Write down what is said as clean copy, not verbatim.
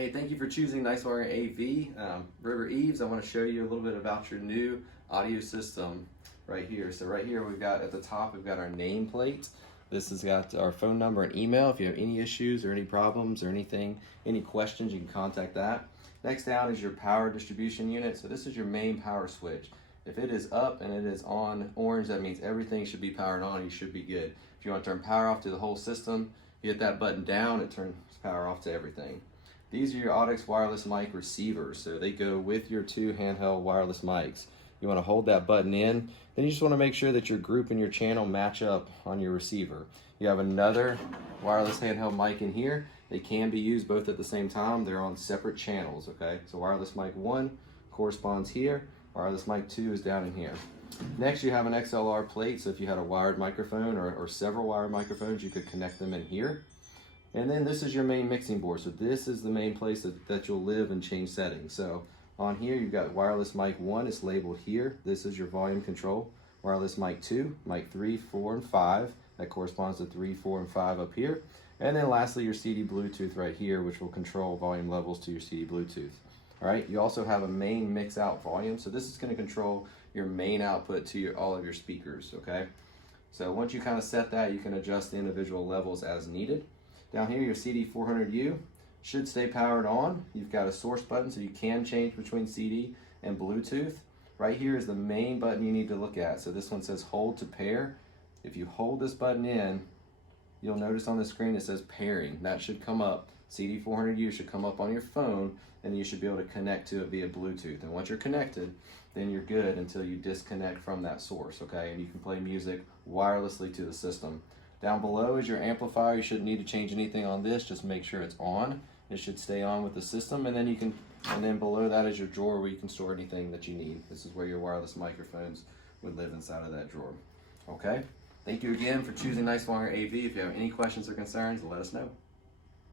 Hey, thank you for choosing Nicewire AV. River Eaves, I want to show you a little bit about your new audio system right here. So right here we've got at the top, we've got our nameplate. This has got our phone number and email. If you have any issues or any problems or anything, any questions, you can contact that. Next down is your power distribution unit. So this is your main power switch. If it is up and it is on orange, that means everything should be powered on. You should be good. If you want to turn power off to the whole system, you hit that button down, it turns power off to everything. These are your Audix wireless mic receivers, so they go with your two handheld wireless mics. You want to hold that button in, then you just want to make sure that your group and your channel match up on your receiver. You have another wireless handheld mic in here. They can be used both at the same time. They're on separate channels, okay? So wireless mic 1 corresponds here, wireless mic 2 is down in here. Next, you have an XLR plate, so if you had a wired microphone or several wired microphones, you could connect them in here. And then this is your main mixing board. So this is the main place that you'll live and change settings. So on here, you've got wireless mic 1, it's labeled here. This is your volume control. Wireless mic 2, mic 3, 4, and 5. That corresponds to 3, 4, and 5 up here. And then lastly, your CD Bluetooth right here, which will control volume levels to your CD Bluetooth. All right, you also have a main mix out volume. So this is gonna control your main output to all of your speakers, okay? So once you kind of set that, you can adjust the individual levels as needed. Down here, your CD400U should stay powered on. You've got a source button, so you can change between CD and Bluetooth. Right here is the main button you need to look at. So this one says hold to pair. If you hold this button in, you'll notice on the screen it says pairing. That should come up. CD400U should come up on your phone, and you should be able to connect to it via Bluetooth. And once you're connected, then you're good until you disconnect from that source, okay? And you can play music wirelessly to the system. Down below is your amplifier. You shouldn't need to change anything on this. Just make sure it's on. It should stay on with the system, and then below that is your drawer where you can store anything that you need. This is where your wireless microphones would live inside of that drawer. Okay? Thank you again for choosing Nicewire AV. If you have any questions or concerns, let us know.